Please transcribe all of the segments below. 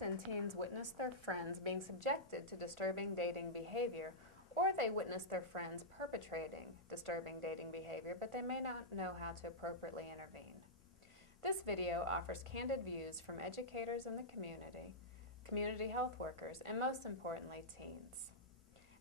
Often teens witness their friends being subjected to disturbing dating behavior, or they witness their friends perpetrating disturbing dating behavior, but they may not know how to appropriately intervene. This video offers candid views from educators in the community health workers, and most importantly, teens.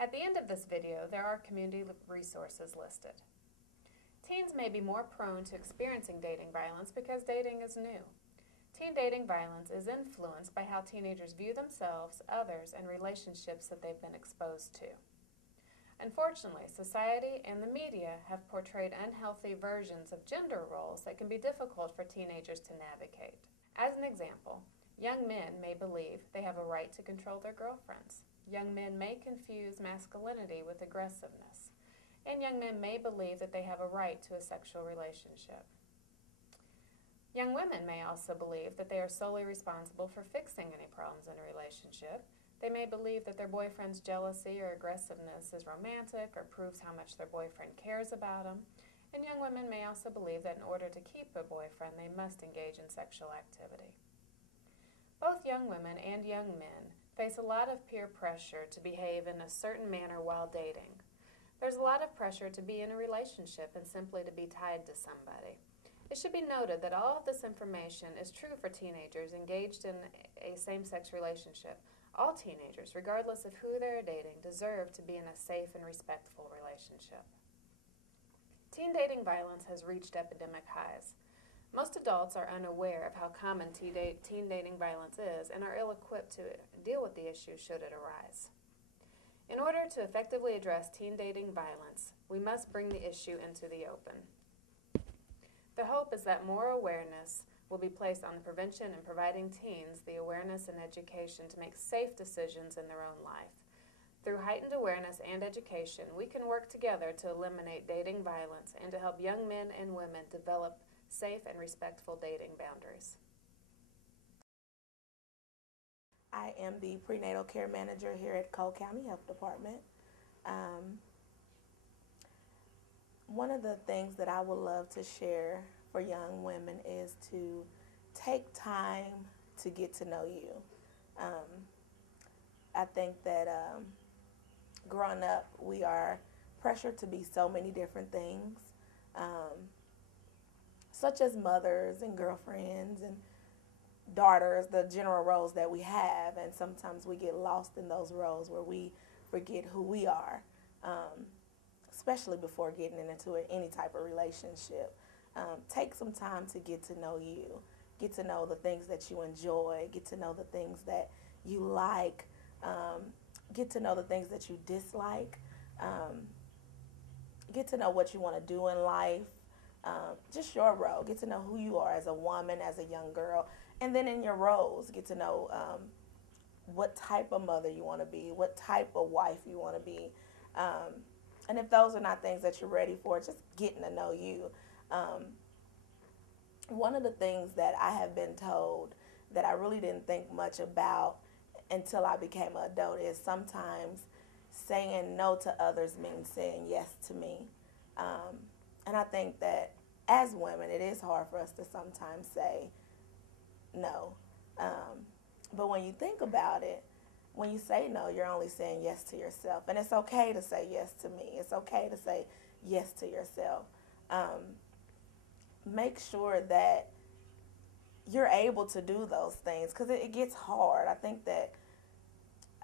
At the end of this video, there are community resources listed. Teens may be more prone to experiencing dating violence because dating is new. Teen dating violence is influenced by how teenagers view themselves, others, and relationships that they've been exposed to. Unfortunately, society and the media have portrayed unhealthy versions of gender roles that can be difficult for teenagers to navigate. As an example, young men may believe they have a right to control their girlfriends. Young men may confuse masculinity with aggressiveness. And young men may believe that they have a right to a sexual relationship. Young women may also believe that they are solely responsible for fixing any problems in a relationship. They may believe that their boyfriend's jealousy or aggressiveness is romantic or proves how much their boyfriend cares about them. And young women may also believe that in order to keep a boyfriend, they must engage in sexual activity. Both young women and young men face a lot of peer pressure to behave in a certain manner while dating. There's a lot of pressure to be in a relationship and simply to be tied to somebody. It should be noted that all of this information is true for teenagers engaged in a same-sex relationship. All teenagers, regardless of who they're dating, deserve to be in a safe and respectful relationship. Teen dating violence has reached epidemic highs. Most adults are unaware of how common teen dating violence is and are ill-equipped to deal with the issue should it arise. In order to effectively address teen dating violence, we must bring the issue into the open. The hope is that more awareness will be placed on the prevention and providing teens the awareness and education to make safe decisions in their own life. Through heightened awareness and education, we can work together to eliminate dating violence and to help young men and women develop safe and respectful dating boundaries. I am the prenatal care manager here at Cole County Health Department. One of the things that I would love to share for young women is to take time to get to know you. I think that growing up, we are pressured to be so many different things, such as mothers and girlfriends and daughters, the general roles that we have, and sometimes we get lost in those roles where we forget who we are, especially before getting into any type of relationship. Take some time to get to know you, get to know the things that you enjoy, get to know the things that you like, get to know the things that you dislike, get to know what you want to do in life, just your role, get to know who you are as a woman, as a young girl, and then in your roles, get to know what type of mother you want to be, what type of wife you want to be. And if those are not things that you're ready for, just getting to know you. One of the things that I have been told that I really didn't think much about until I became an adult is sometimes saying no to others means saying yes to me. And I think that as women, it is hard for us to sometimes say no. But when you think about it, when you say no, you're only saying yes to yourself. And it's okay to say yes to me. It's okay to say yes to yourself. Make sure that you're able to do those things because it gets hard. I think that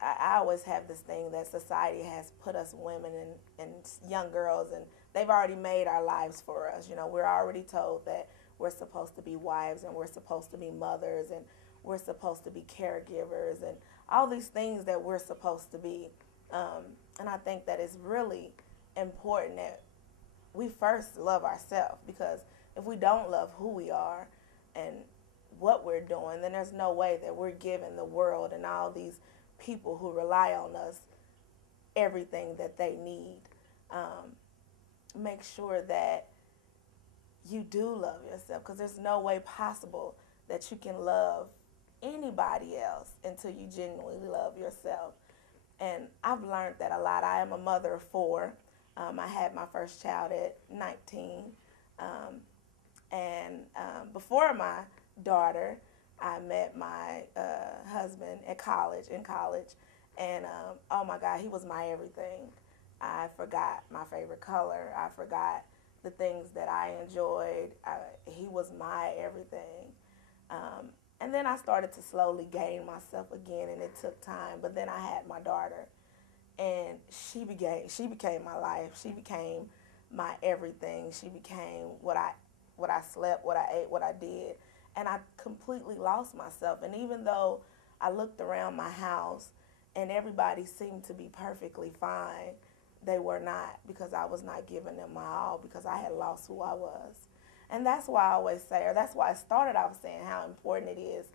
I always have this thing that society has put us women and young girls, and they've already made our lives for us. You know, we're already told that we're supposed to be wives and we're supposed to be mothers and we're supposed to be caregivers and all these things that we're supposed to be. And I think that it's really important that we first love ourselves, because if we don't love who we are and what we're doing, then there's no way that we're giving the world and all these people who rely on us everything that they need. Make sure that you do love yourself, because there's no way possible that you can love anybody else until you genuinely love yourself. And I've learned that a lot. I am a mother of 4. I had my first child at 19. Before my daughter, I met my husband in college, and oh my God, he was my everything. I forgot my favorite color. I forgot the things that I enjoyed. He was my everything. Um, and then I started to slowly gain myself again, and it took time. But then I had my daughter, and she became my life. She became my everything. She became what I slept, what I ate, what I did, and I completely lost myself. And even though I looked around my house and everybody seemed to be perfectly fine, they were not, because I was not giving them my all, because I had lost who I was. And that's why I always say, or that's why I started off saying how important it is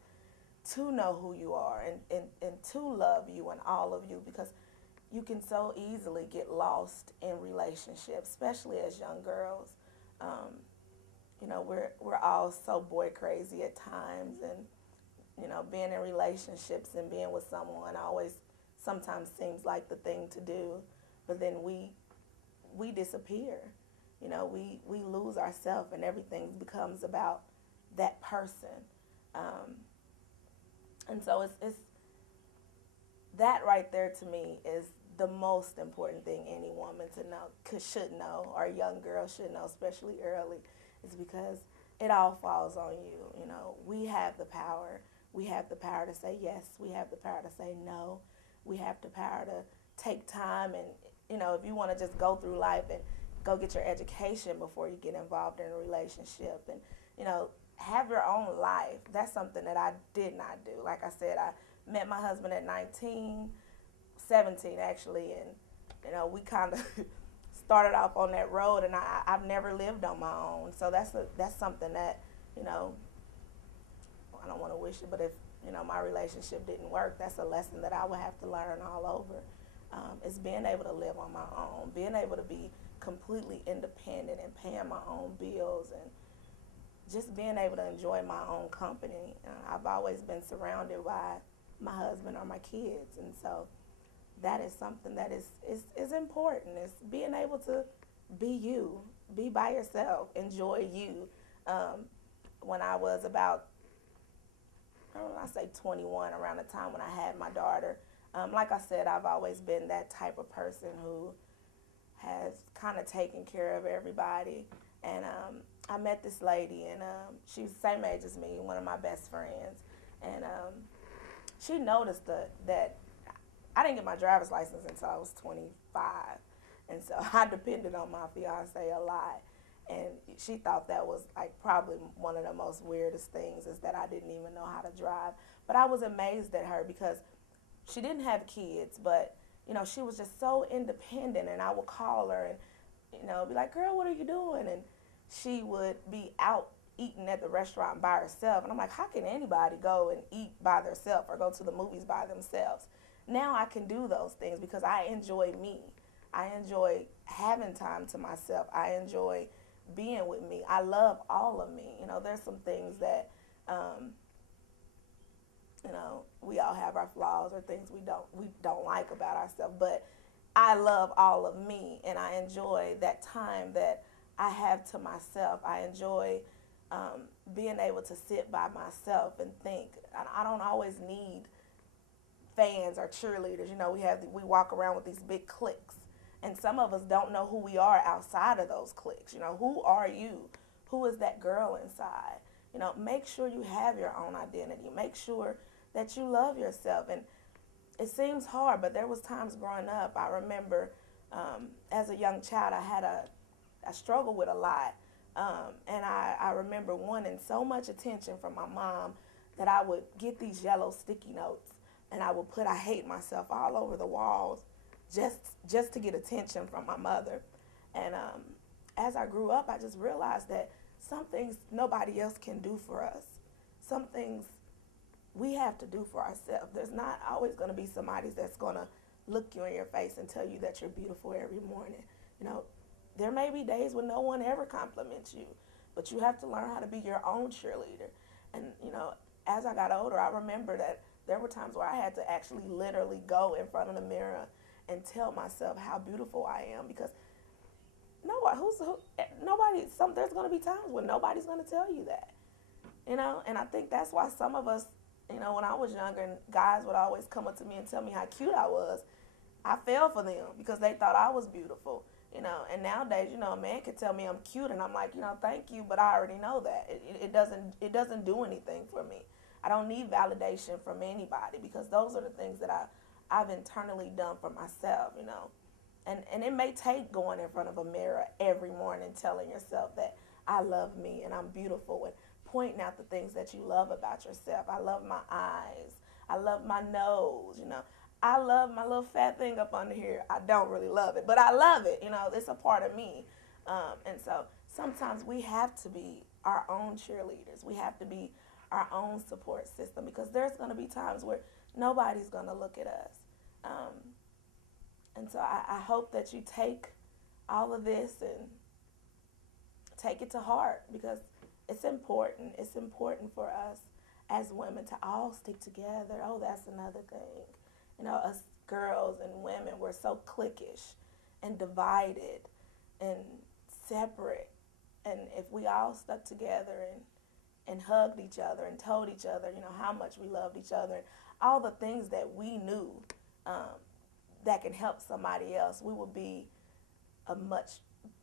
to know who you are, and to love you and all of you, because you can so easily get lost in relationships, especially as young girls. Um, we're all so boy crazy at times, and being in relationships and being with someone always sometimes seems like the thing to do, but then we disappear. We lose ourselves, and everything becomes about that person. Um, and so it's that right there, to me, is the most important thing any woman should know, or a young girl should know, especially early, is because it all falls on you. We have the power. We have the power to say yes. We have the power to say no. We have the power to take time, and if you want to just go through life and go get your education before you get involved in a relationship, and have your own life. That's something that I did not do. Like I said, I met my husband at 19, 17 actually, and we kind of started off on that road, and I've never lived on my own. So that's something that I don't want to wish it, but if my relationship didn't work, that's a lesson that I would have to learn all over. Is being able to live on my own, being able to be completely independent and paying my own bills, and just being able to enjoy my own company. I've always been surrounded by my husband or my kids, and so that is something that is important. It's being able to be you, be by yourself, enjoy you. When I was about, I say 21, around the time when I had my daughter, like I said, I've always been that type of person who has kind of taken care of everybody. And I met this lady, and she was the same age as me, one of my best friends. And she noticed that I didn't get my driver's license until I was 25. And so I depended on my fiance a lot. And she thought that was like probably one of the most weirdest things, is that I didn't even know how to drive. But I was amazed at her, because she didn't have kids, but she was just so independent. And I would call her and be like, "Girl, what are you doing?" And she would be out eating at the restaurant by herself. And I'm like, how can anybody go and eat by themselves or go to the movies by themselves? Now I can do those things because I enjoy me. I enjoy having time to myself. I enjoy being with me. I love all of me. There's some things that, we all have our flaws, or things we don't like about ourselves. But I love all of me, and I enjoy that time that I have to myself. I enjoy being able to sit by myself and think. I don't always need fans or cheerleaders. We walk around with these big cliques, and some of us don't know who we are outside of those cliques. Who are you? Who is that girl inside? Make sure you have your own identity. Make sure that you love yourself. And it seems hard, but there was times growing up, I remember as a young child, I struggled with a lot. And I remember wanting so much attention from my mom that I would get these yellow sticky notes, and I would put "I hate myself" all over the walls just to get attention from my mother. And as I grew up, I just realized that some things nobody else can do for us. Some things we have to do for ourselves. There's not always going to be somebody that's going to look you in your face and tell you that you're beautiful every morning. There may be days when no one ever compliments you, but you have to learn how to be your own cheerleader. And, as I got older, I remember that there were times where I had to actually literally go in front of the mirror and tell myself how beautiful I am, because there's going to be times when nobody's going to tell you that. And I think that's why some of us, when I was younger and guys would always come up to me and tell me how cute I was, I fell for them because they thought I was beautiful. And nowadays, a man can tell me I'm cute, and I'm like, thank you, but I already know that. It doesn't do anything for me. I don't need validation from anybody because those are the things that I've internally done for myself. And it may take going in front of a mirror every morning telling yourself that I love me and I'm beautiful, and pointing out the things that you love about yourself. I love my eyes. I love my nose. I love my little fat thing up under here. I don't really love it, but I love it. It's a part of me. And so sometimes we have to be our own cheerleaders. We have to be our own support system because there's going to be times where nobody's going to look at us. And so I hope that you take all of this and take it to heart because it's important. It's important for us as women to all stick together. Oh, that's another thing. Us girls and women, we're so cliquish and divided and separate. And if we all stuck together and hugged each other and told each other, how much we loved each other, and all the things that we knew that can help somebody else, we would be a much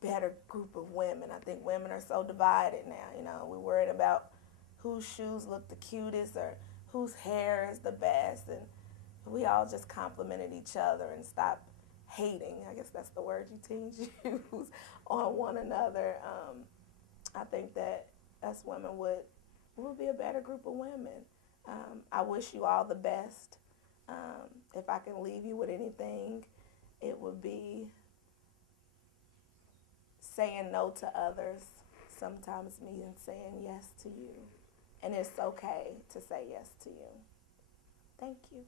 better group of women. I think women are so divided now. We're worried about whose shoes look the cutest or whose hair is the best, and we all just complimented each other and stopped hating. I guess that's the word you teens use on one another. I think that us women would be a better group of women. I wish you all the best. If I can leave you with anything, it would be saying no to others sometimes means saying yes to you. And it's okay to say yes to you. Thank you.